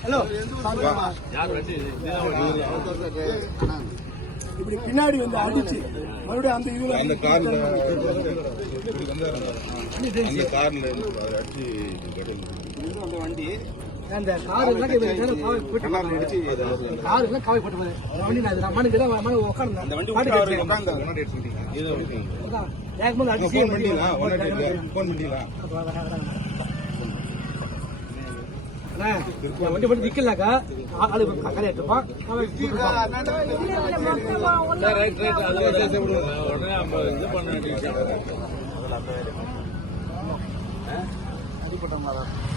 hello இப்படி பின்னாடி வந்து அடிச்சு மறுபடியும் அந்த இதுல அந்த கார்ல அடிச்சு அந்த வண்டி அந்த கார் எல்லாம் கார் எல்லாம் காவை போட்டு வண்டி நான் மனுக்கு தான் உட்காந்து அந்த வண்டி உட்காந்து வேகமாக அடிச்சு ஃபோன் பண்ணிடலாம் வண்டி மட்டும் நிக்கலாக்கா ஆளு கரை எடுத்துப்பான் அடிப்பட்ட மாதிரி